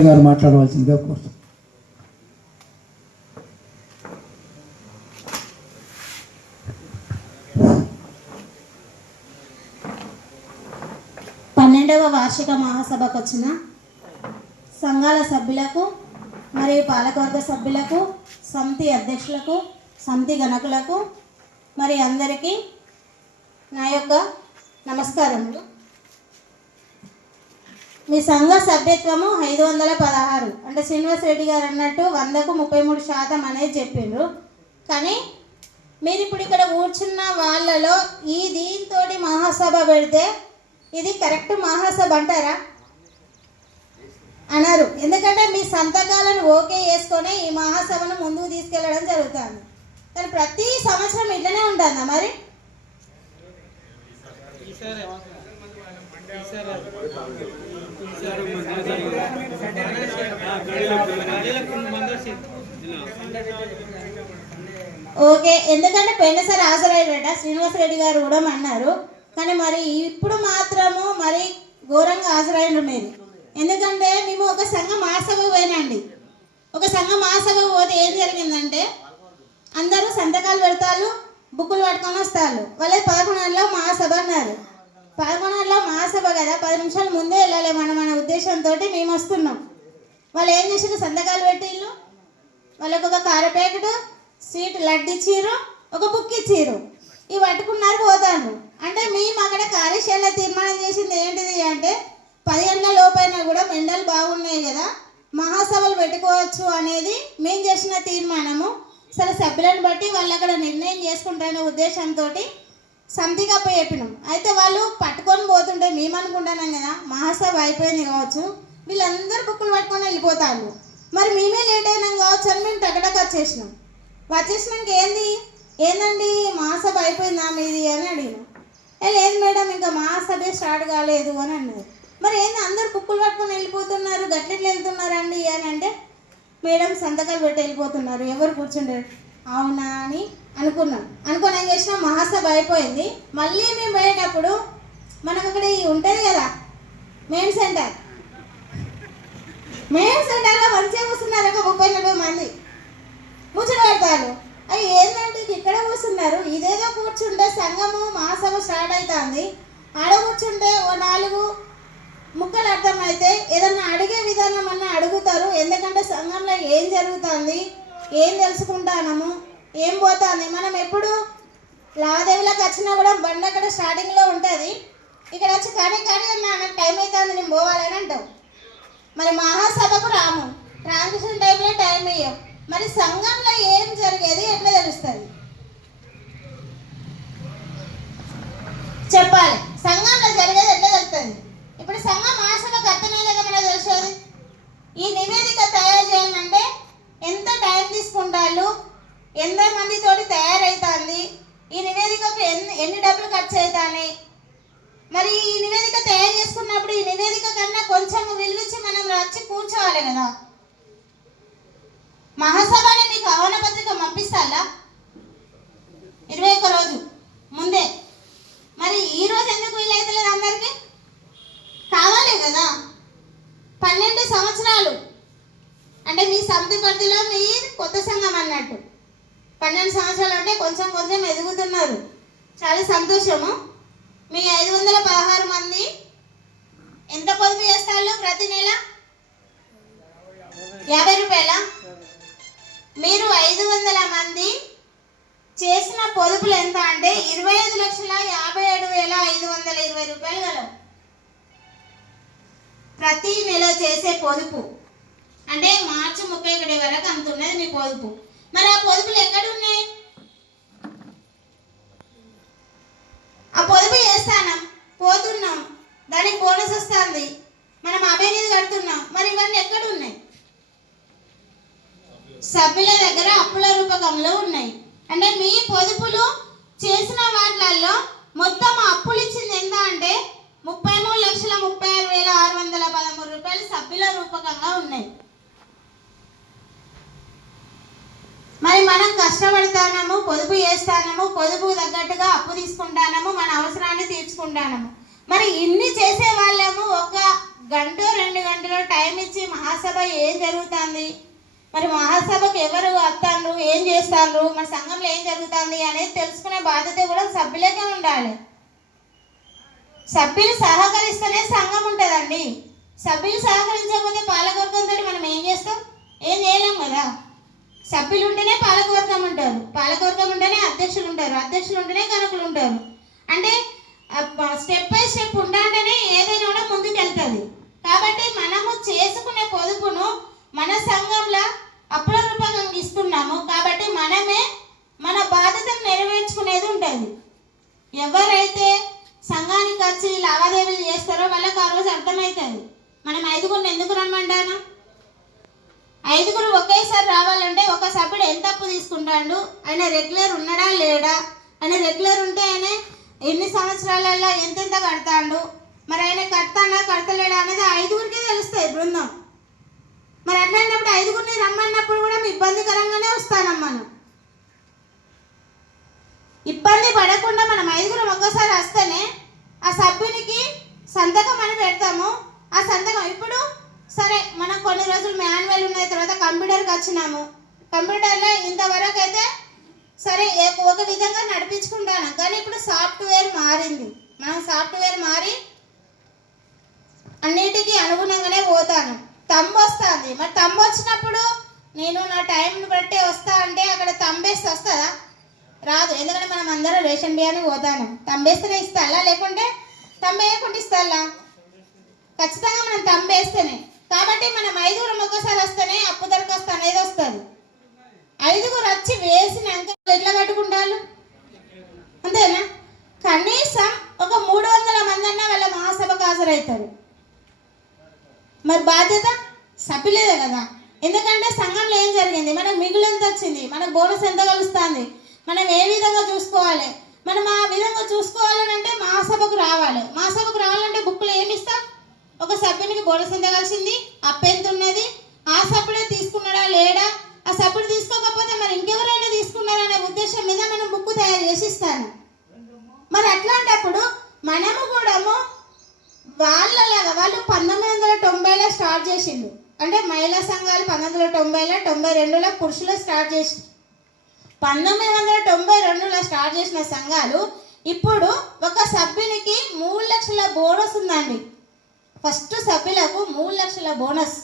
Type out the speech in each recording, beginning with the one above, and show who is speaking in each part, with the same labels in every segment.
Speaker 1: గారు మాట్లాడవలసిందిగా కోరుతున్నాను
Speaker 2: పన్నెండవ వార్షిక మహాసభకు వచ్చిన సంఘాల సభ్యులకు మరియు పాలకవర్గ సభ్యులకు సమితి అధ్యక్షులకు సమితి గణకులకు మరి అందరికీ నా యొక్క నమస్కారములు. మీ సంఘ సభ్యత్వము ఐదు వందల పదహారు. అంటే శ్రీనివాస్ రెడ్డి గారు అన్నట్టు వందకు ముప్పై మూడు శాతం అనేది చెప్పిండ్రు. కానీ మీరు ఇప్పుడు ఇక్కడ కూర్చున్న వాళ్ళలో ఈ దీంతో మహాసభ పెడితే ఇది కరెక్ట్ మహాసభ అంటారా? అన్నారు ఎందుకంటే మీ సంతకాలను ఓకే చేసుకొని ఈ మహాసభను ముందుకు తీసుకెళ్ళడం జరుగుతుంది. కానీ ప్రతి సంవత్సరం ఇట్లనే ఉంటుందా మరి? ఓకే ఎందుకంటే పెన్నసారి హాజరయ్యారట శ్రీనివాసరెడ్డి గారు కూడా అన్నారు కానీ మరి ఇప్పుడు మాత్రము మరి ఘోరంగా హాజరైనరు మీరు ఎందుకంటే మేము ఒక సంఘ మహాసభకు పోయినండి ఒక సంఘ మహాసభకు పోతే ఏం జరిగిందంటే అందరూ సంతకాలు పెడతారు బుక్కులు పట్టుకొని వస్తారు. వాళ్ళే పదకొండు మహాసభ అన్నారు. పదకొండులో మహాసభ కదా పది నిమిషాలు ముందే వెళ్ళాలి మనం మన ఉద్దేశంతో మేము వస్తున్నాం. వాళ్ళు ఏం చేసారు సంతకాలు పెట్టిళ్ళు. వాళ్ళకి ఒక కార ప్యాకెట్ స్వీట్ లడ్డు ఇచ్చిర్రు ఒక బుక్ ఇచ్చిర్రు. ఇవి పట్టుకున్నారు పోతాను అంటే మేము అక్కడ కార్యశాల తీర్మానం చేసింది ఏంటిది అంటే పది గంటల లోపైనా కూడా మెండలు బాగున్నాయి కదా మహాసభలు పెట్టుకోవచ్చు అనేది మేము చేసిన తీర్మానము. సరే సభ్యులను బట్టి వాళ్ళు అక్కడ నిర్ణయం చేసుకుంటారనే ఉద్దేశంతో సంతిగా పోయి చెప్పినాం. అయితే వాళ్ళు పట్టుకొని పోతుంటే మేమనుకుంటున్నాం కదా మహాసభ అయిపోయింది కావచ్చు వీళ్ళందరూ బుక్కులు పట్టుకొని వెళ్ళిపోతారు. మరి మేమే లేట్ అయినాం కావచ్చు అని మేము టకటక వచ్చేసినాం. వచ్చేసినాక ఏంది? ఏందండి మహాసభ అయిపోయిందా మీది అని అడిగినాం. లేదు మేడం ఇంకా మహాసభే స్టార్ట్ కాలేదు అని అన్నది. మరి ఏంది అందరు బుక్కులు పట్టుకొని వెళ్ళిపోతున్నారు గట్లెట్లు వెళ్తున్నారండి అని అంటే మేడం సంతకాలు పెట్టి వెళ్ళిపోతున్నారు ఎవరు కూర్చుంటారు? అవునా అని అనుకున్నాం. అనుకుని ఏం చేసినాం? మహాసభ అయిపోయింది. మళ్ళీ మేము పోయేటప్పుడు మనకు అక్కడ ఈ ఉంటుంది కదా మెయిన్ సెంటర్. మెయిన్ సెంటర్లో మంచిగా కూర్చున్నారు ఒక ముప్పై నలభై మంది. ముచ్చట పెడతారు. అవి ఏంటంటే ఇది ఇక్కడ కూర్చున్నారు. ఇదేదో కూర్చుంటే సంఘము మహాసభ స్టార్ట్ అవుతుంది ఆడ కూర్చుంటే ఓ నాలుగు ముక్కలు అర్థమైతే ఏదన్నా అడిగే విధానం అన్న అడుగుతారు. ఎందుకంటే సంఘంలో ఏం జరుగుతుంది? ఏం తెలుసుకుంటానము? ఏం పోతుంది? మనం ఎప్పుడు లావాదేవీలకు వచ్చినా కూడా బండి అక్కడ స్టార్టింగ్లో ఉంటుంది. ఇక్కడ వచ్చి కానీ కానీ నాకు టైం అవుతుంది నేను పోవాలని అంటావు. మరి మహాసభకు రాము. ట్రాన్సిషన్ టైంలో టైం ఇయ్యం మరి సంఘంలో ఏం జరిగేది ఎట్లా తెలుస్తుంది చెప్పాలి సంఘంలో జరిగేది ఎట్లా తెలుస్తుంది ఇప్పుడు సంఘం మహాసభకు అర్థమే కదా మనకు తెలిసేది ఈ నివేదిక తయారు చేయాలంటే ఎంత టైం తీసుకుంటారు ఎంత మందితోటి తయారవుతుంది ఈ నివేదికకు ఎన్ని ఎన్ని డబ్బులు ఖర్చు అవుతాయి మరి ఈ నివేదిక తయారు ఈ నివేదిక కన్నా కొంచెం విలువించి మనం వచ్చి కూర్చోవాలి కదా. మహాసభని మీకు ఆహ్వాన పత్రిక పంపిస్తాలా ఇరవై ఒక్క రోజు. ముందే. మరి ఈ రోజు ఎందుకు వీలైతలేదు అందరికి? కావాలి కదా. పన్నెండు సంవత్సరాలు. అంటే మీ సమితి పరిధిలో మీ కొత్త సంఘం అన్నట్టు. పన్నెండు సంవత్సరాలు అంటే కొంచెం కొంచెం ఎదుగుతున్నారు. చాలా సంతోషము. మీ ఐదు వందల పదహారు మంది ఎంత పొదుపు చేస్తారు ప్రతి నెల? యాభై రూపాయల? మీరు ఐదు వందల మంది చేసిన పొదుపులు ఎంత అంటే ఇరవై ఐదు లక్షల యాభై ఏడు వేల ఐదు వందల ఇరవై రూపాయలు గలవు ప్రతి నెల చేసే పొదుపు. అంటే మార్చి ముప్పై ఒకటి వరకు అంత ఉన్నది మీ పొదుపు. మరి ఆ పొదుపులు ఎక్కడ ఉన్నాయి ఆ పొదుపు చేస్తానం పోతున్నాం దానికి బోనస్ వస్తుంది మనం అభివృద్ధి కడుతున్నాం మరి ఇవన్నీ ఎక్కడ ఉన్నాయి సభ్యుల దగ్గర అప్పుల రూపకంలో ఉన్నాయి అంటే మీ పొదుపులు చేసిన వాటిలలో మొత్తం అప్పులు ఇచ్చింది ఎంత అంటే ముప్పై మూడు లక్షల ముప్పై ఆరు వేల ఆరు వందల పదమూడు రూపాయలు రూపకంగా ఉన్నాయి. మరి మనం కష్టపడతానము పొదుపు చేస్తానము పొదుపు తగ్గట్టుగా అప్పు తీసుకుంటానము మన అవసరాన్ని తీర్చుకుంటానము. మరి ఇన్ని చేసే వాళ్ళము ఒక గంట రెండు గంటలు టైం ఇచ్చి మహాసభ ఏం జరుగుతుంది? మరి మహాసభకు ఎవరు వస్తారు ఏం చేస్తారు మన సంఘంలో ఏం జరుగుతుంది అనేది తెలుసుకునే బాధ్యత కూడా సభ్యులకే ఉండాలి. సభ్యులు సహకరిస్తేనే సంఘం ఉంటుందండి. సభ్యులు సహకరించకపోతే పాలకవర్గంతో మనం ఏం చేస్తాం? ఏం చేయలేం కదా? సభ్యులు ఉంటేనే పాలకవర్గం ఉంటారు. పాలకవర్గం ఉంటేనే అధ్యక్షులు ఉంటారు. అధ్యక్షులు ఉంటేనే కనుకలు ఉంటారు. అంటే స్టెప్ బై స్టెప్ ఉండాలంటేనే ఏదైనా కూడా ముందుకు వెళ్తుంది కాబట్టి మనము చేసుకునే పొదుపును మన సంఘంలో అప్పుల రూపంగా ఇస్తున్నాము. కాబట్టి మనమే మన బాధ్యతను నెరవేర్చుకునేది ఉంటుంది. ఎవరైతే సంఘానికి వచ్చి లావాదేవీలు చేస్తారో వాళ్ళకి ఆ రోజు అర్థమవుతుంది. మనం ఐదుగురిని ఎందుకు రమ్మంటాను? ఐదుగురు ఒకేసారి రావాలంటే ఒక సభ్యుడు ఎంత అప్పు తీసుకుంటాడు? ఆయన రెగ్యులర్ ఉన్నాడా లేడా? ఆయన రెగ్యులర్ ఉంటే ఆయన ఎన్ని సంవత్సరాలలో ఎంతెంత కడతాడు? మరి ఆయన కడతానా కడతలేడా అనేది ఐదుగురికే తెలుస్తాయి బృందం. మరి అట్లాంటప్పుడు ఐదుగురిని రమ్మన్నప్పుడు కూడా ఇబ్బందికరంగానే వస్తానమ్మను మనం. ఇబ్బంది పడకుండా మనం ఐదుగురం ఒక్కసారి వస్తేనే ఆ సభ్యునికి సంతకం అని పెడతాము. ఆ సంతకం ఇప్పుడు? సరే మనం కొన్ని రోజులు మాన్యువల్ ఉన్న తర్వాత కంప్యూటర్కి వచ్చినాము. కంప్యూటర్లో ఇంతవరకు అయితే సరే ఒక విధంగా నడిపించుకుంటాను. కానీ ఇప్పుడు సాఫ్ట్వేర్ మారింది. మనం సాఫ్ట్వేర్ మారి అన్నిటికీ అనుగుణంగానే పోతాను. తంబు వస్తుంది మరి తంబు వచ్చినప్పుడు నేను నా టైంని బట్టి వస్తా అంటే అక్కడ తంబేస్తే వస్తుందా? రాదు. ఎందుకంటే మనం అందరం రేషన్ బియ్యానికి పోతాను. తంబేస్తేనే ఇస్తాలా? లేకుంటే తంబేయకుండా ఇస్తాలా? ఖచ్చితంగా మనం తంబేస్తేనే. కాబట్టి మనం ఐదుగురం ఒక్కసారి వస్తేనే అప్పు దరఖాస్తు అనేది వస్తుంది. ఐదుగురు వచ్చి వేసినాక ఎట్లా కట్టుకుంటారు? అంతేనా? కనీసం ఒక మూడు వందల మంది అన్న వాళ్ళ మహాసభకు హాజరవుతారు. మరి బాధ్యత? సభ్యులేదే కదా. ఎందుకంటే సంఘంలో ఏం జరిగింది? మనకు మిగులు ఎంత వచ్చింది? మనకు బోనస్ ఎంత కలుస్తుంది? మనం ఏ విధంగా చూసుకోవాలి? మనం ఆ విధంగా చూసుకోవాలని అంటే మహాసభకు రావాలి. మహాసభకు రావాలంటే బుక్లు ఏమి ఇస్తాం? ఒక సభ్యునికి బోనస్ ఎంత కలిసింది అప్పు ఉన్నది. ఆ సభ్యుడే తీసుకున్నాడా లేడా? ఆ సభ్యుడు తీసుకోకపోతే మరి ఇంకెవరైనా తీసుకున్నారనే ఉద్దేశం మీద మనం బుక్ తయారు చేసి ఇస్తాను మరి అట్లాంటప్పుడు మనము కూడాము వాళ్ళలాగా వాళ్ళు పంతొమ్మిది వందల తొంభైలో స్టార్ట్ చేసిండు అంటే మహిళా సంఘాలు పంతొమ్మిది వందల తొంభైలో తొంభై రెండులో పురుషులు స్టార్ట్ చేసి పంతొమ్మిది వందల తొంభై రెండులో స్టార్ట్ చేసిన సంఘాలు ఇప్పుడు ఒక సభ్యునికి మూడు లక్షల బోనస్ ఉందండి ఫస్ట్ సభ్యులకు మూడు లక్షల బోనస్.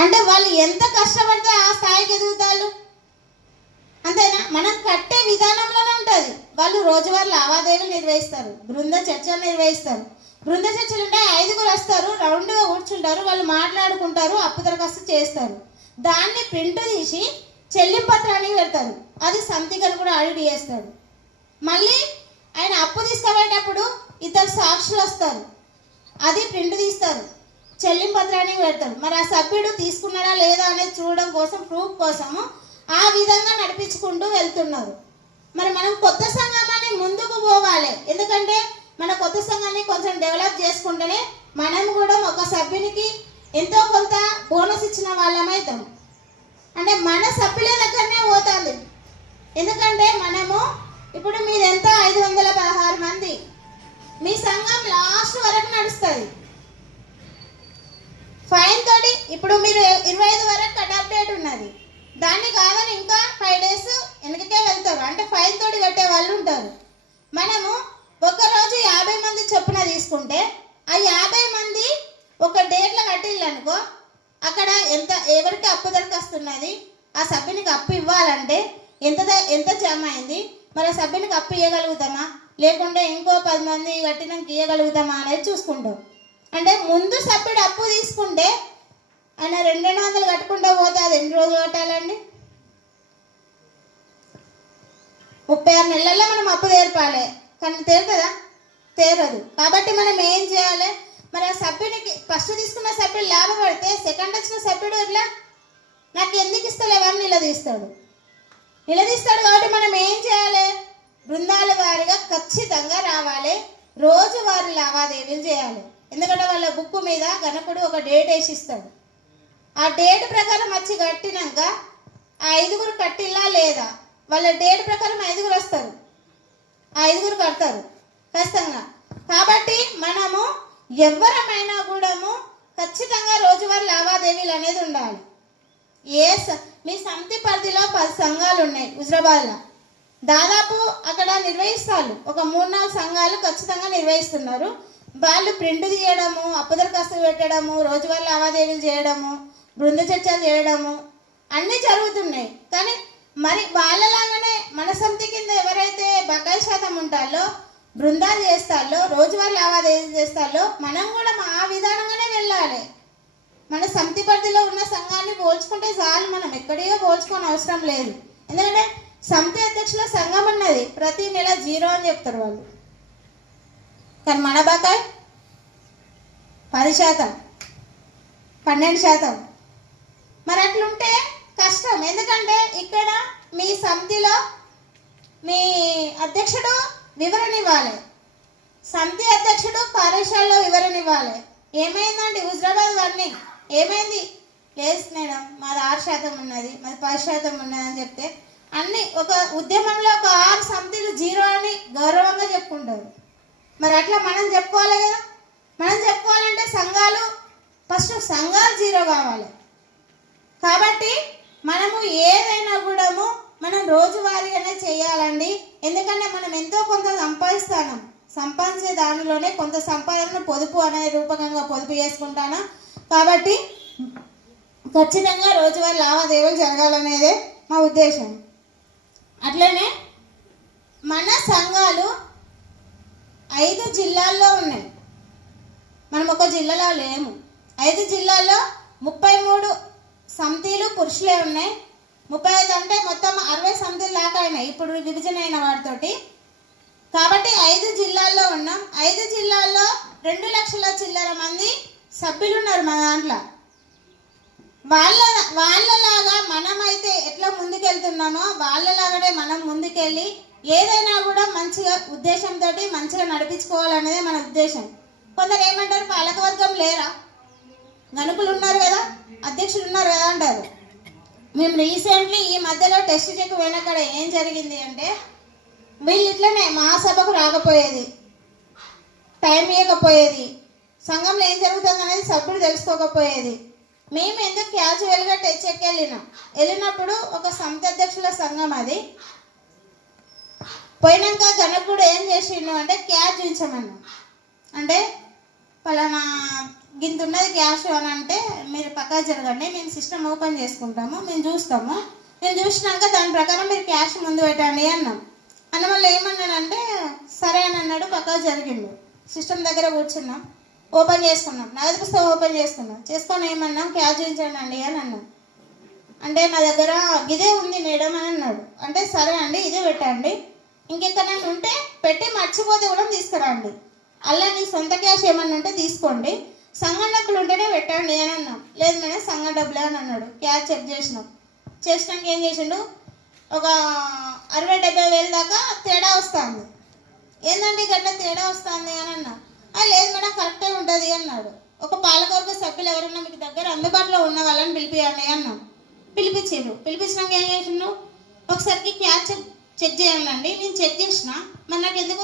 Speaker 2: అంటే వాళ్ళు ఎంత కష్టపడితే ఆ స్థాయికి ఎదుగుతారు అంతేనా? మనం కట్టే విధానంలోనే ఉంటుంది. వాళ్ళు రోజువారీ లావాదేవీలు నిర్వహిస్తారు బృంద చర్చలు నిర్వహిస్తారు. బృంద చర్చలు ఉంటే ఐదుగురు వస్తారు రౌండ్గా కూర్చుంటారు వాళ్ళు మాట్లాడుకుంటారు అప్పు దరఖాస్తు చేస్తారు. దాన్ని ప్రింట్ తీసి చెల్లింపు పత్రానికి పెడతారు. అది సంతికలు కూడా ఆడిట్ చేస్తారు. మళ్ళీ ఆయన అప్పు తీసుకుపోయేటప్పుడు ఇద్దరు సాక్షులు వస్తారు. అది ప్రింట్ తీస్తారు. చెల్లింపు పత్రానికి పెడతారు. మరి ఆ సభ్యుడు తీసుకున్నాడా లేదా అనేది చూడడం కోసం ప్రూఫ్ కోసము ఆ విధంగా నడిపించుకుంటూ వెళ్తున్నారు. మరి మనం కొత్త సంఘాన్ని ముందుకు పోవాలి. ఎందుకంటే మన కొత్త సంఘాన్ని కొంచెం డెవలప్ చేసుకుంటేనే మనం కూడా ఒక సభ్యునికి ఎంతో కొంత బోనస్ ఇచ్చిన వాళ్ళమైతాం అంటే మన సభ్యుల దగ్గరనే పోతుంది. ఎందుకంటే మనము ఇప్పుడు మీరెంత ఐదు వందల పదహారు మంది మీ సంఘం లాస్ట్ వరకు నడుస్తుంది. ఫైన్ తోటి ఇప్పుడు మీరు ఇరవై ఐదు వరకు కట్ డేట్ ఉన్నది. దాన్ని కాదని ఇంకా ఫైవ్ డేస్ వెనకకే వెళ్తారు. అంటే ఫైన్ తోటి కట్టే వాళ్ళు ఉంటారు. మనము ఒక రోజు యాభై మంది చొప్పున తీసుకుంటే ఆ యాభై మంది ఒక డేట్లో కట్టిల్లు అనుకో అక్కడ ఎంత ఎవరికి అప్పు దొరకస్తున్నది ఆ సభ్యునికి అప్పు ఇవ్వాలంటే ఎంత ఎంత జమ అయింది మరి ఆ సభ్యునికి అప్పు ఇవ్వగలుగుతామా లేకుంటే ఇంకో పది మంది కట్టినాక ఇవ్వగలుగుతామా అనేది చూసుకుంటాం. అంటే ముందు సభ్యుడు అప్పు తీసుకుంటే ఆయన రెండు రెండు వందలు కట్టుకుంటూ పోతే అది ఎన్ని రోజులు కట్టాలండి? ముప్పై ఆరు నెలల్లో మనం అప్పు తీర్పాలి. కానీ తీరుతుందా తీరదు. కాబట్టి మనం ఏం చేయాలి? మరి ఆ సభ్యునికి ఫస్ట్ తీసుకున్న సభ్యుడు లాభపడితే సెకండ్ వచ్చిన సభ్యుడు ఇట్లా నాకు ఎందుకు ఇస్తలేవని నిలదీస్తాడు. నిలదీస్తాడు కాబట్టి మనం ఏం చేయాలి? బృందాల వారిగా ఖచ్చితంగా రావాలి. రోజువారి లావాదేవీలు చేయాలి. ఎందుకంటే వాళ్ళ బుక్ మీద గణకుడు ఒక డేట్ వేసిస్తాడు. ఆ డేట్ ప్రకారం వచ్చి కట్టినాక ఆ ఐదుగురు కట్టిల్లా లేదా? వాళ్ళ డేట్ ప్రకారం ఐదుగురు వస్తారు. ఆ ఐదుగురు కడతారు. ఖచ్చితంగా. కాబట్టి మనము ఎవరమైనా కూడాము ఖచ్చితంగా రోజువారీ లావాదేవీలు అనేది ఉండాలి. ఏ స- మీ సమితి పరిధిలో పది సంఘాలు ఉన్నాయి హుజరాబాద్లో. దాదాపు అక్కడ నిర్వహిస్తారు. ఒక మూడు నాలుగు సంఘాలు ఖచ్చితంగా నిర్వహిస్తున్నారు. వాళ్ళు ప్రింట్ తీయడము అప్పదరఖాస్తులు పెట్టడము రోజువారీ లావాదేవీలు చేయడము బృంద చర్చలు చేయడము అన్నీ జరుగుతున్నాయి. కానీ మరి వాళ్ళలాగానే మన కింద ఎవరైతే బకాయి శాతం ఉంటారో బృందాలు చేస్తారో రోజువారీ లావాదేవీలు చేస్తారో మనం కూడా మా ఆ విధానంగానే వెళ్ళాలి. మన సమితి పరిధిలో ఉన్న సంఘాన్ని పోల్చుకుంటే చాలు మనం ఎక్కడియో పోల్చుకోని అవసరం లేదు. ఎందుకంటే సమితి అధ్యక్షుల సంఘం ఉన్నది ప్రతి నెల జీరో అని చెప్తారు వాళ్ళు. కానీ మన బకాయ్ పది శాతం పన్నెండు శాతం. మరి అట్లుంటే కష్టం. ఎందుకంటే ఇక్కడ మీ సమితిలో మీ అధ్యక్షుడు వివరణ ఇవ్వాలి. సమితి అధ్యక్షుడు కార్యశాలలో వివరణ ఇవ్వాలి. ఏమైందండి? హుజరాబాద్ వారిని ఏమైంది? లేదు మేడం మాది ఆరు శాతం ఉన్నది మాది పది శాతం ఉన్నది అని చెప్తే అన్ని ఒక ఉద్యమంలో ఒక ఆరు సమితిలు జీరో అని గౌరవంగా చెప్పుకుంటారు. మరి అట్లా మనం చెప్పుకోవాలి కదా? మనం చెప్పుకోవాలంటే సంఘాలు ఫస్ట్ సంఘాలు జీరో కావాలి. కాబట్టి మనము ఏదైనా కూడాము మనం రోజువారీగానే చేయాలండి. ఎందుకంటే మనం ఎంతో కొంత సంపాదిస్తాను. సంపాదించే దానిలోనే కొంత సంపాదన పొదుపు అనే రూపకంగా పొదుపు చేసుకుంటాను. కాబట్టి ఖచ్చితంగా రోజువారీ లావాదేవీలు జరగాలనేదే మా ఉద్దేశం. అట్లనే మన సంఘాలు ఐదు జిల్లాల్లో ఉన్నాయి. మనం ఒక జిల్లాలో లేము. ఐదు జిల్లాల్లో ముప్పై మూడు సమితిలు పురుషులే ఉన్నాయి. ముప్పై ఐదు అంటే మొత్తం అరవై సమితిలు దాకా అయినాయి. ఇప్పుడు విభజన అయిన వాటితోటి. కాబట్టి ఐదు జిల్లాల్లో ఉన్నాం. ఐదు జిల్లాల్లో రెండు లక్షల చిల్లర మంది సభ్యులు ఉన్నారు మన దాంట్లో. వాళ్ళ వాళ్ళలాగా మనమైతే ఎట్లా ముందుకెళ్తున్నామో వాళ్ళలాగానే మనం ముందుకెళ్ళి ఏదైనా కూడా మంచిగా ఉద్దేశంతో మంచిగా నడిపించుకోవాలనేదే మన ఉద్దేశం. కొందరు ఏమంటారు పాలకవర్గం లేరా? గనుకులు ఉన్నారు కదా అధ్యక్షులు ఉన్నారు కదా అంటారు. మేము రీసెంట్లీ ఈ మధ్యలో టెస్ట్ చెక్ పోయినక్కడ ఏం జరిగింది అంటే వీళ్ళు ఇట్లనే మహాసభకు రాకపోయేది టైం ఇవ్వకపోయేది సంఘంలో ఏం జరుగుతుంది అనేది సభ్యుడు తెలుసుకోకపోయేది. మేము ఎందుకు క్యాజువల్గా టెస్ట్ చెక్ వెళ్ళినాం? వెళ్ళినప్పుడు ఒక సమితి అధ్యక్షుల సంఘం అది. పోయినాక గణకుడు ఏం చేసిండు అంటే క్యాష్ చూపించమన్నాం అంటే పలానా గింత ఉన్నది క్యాష్ అని అంటే మీరు పక్కా జరగండి మేము సిస్టమ్ ఓపెన్ చేసుకుంటాము మేము చూస్తాము. మేము చూసినాక దాని ప్రకారం మీరు క్యాష్ ముందు పెట్టండి అన్నాం. అన్న వాళ్ళు ఏమన్నాడంటే సరే అని అన్నాడు పక్కా జరిగిండు. సిస్టమ్ దగ్గర కూర్చున్నాం. ఓపెన్ చేసుకున్నాం. నగదు పుస్తకం ఓపెన్ చేసుకున్నాం. చేసుకొని ఏమన్నాం? క్యాష్ చూపించండి అని అన్నాం. అంటే నా దగ్గర ఇదే ఉంది మేడం అని అన్నాడు. అంటే సరే అండి ఇదే పెట్టండి. ఇంకెక్కడైనా ఉంటే పెట్టి మర్చిపోతే కూడా తీసుకురండి. అలా నీ సొంత క్యాష్ ఏమన్నా ఉంటే తీసుకోండి. సంఘం డబ్బులు ఉంటేనే పెట్టండి అని అన్నాం. లేదు మేడం సంఘం డబ్బులే అని అన్నాడు. క్యాష్ చెక్ చేసినాం. చేసినాక ఏం చేసిండు? ఒక అరవై డెబ్బై వేలు దాకా తేడా వస్తుంది. ఏంటంటే గట్ల తేడా వస్తుంది అని అన్నా. లేదు మేడం కరెక్టే ఉంటుంది అన్నాడు. ఒక పాలకవర్గ సభ్యులు ఎవరైనా మీకు దగ్గర అందుబాటులో ఉన్న వాళ్ళని పిలిపియండి అన్నాం పిలిపించారు పిలిపించినాక ఏం చేసిండు ఒకసారికి క్యాచ్ చెక్ చెక్ చేయండి నేను చెక్ చేసిన మరి నాకు ఎందుకు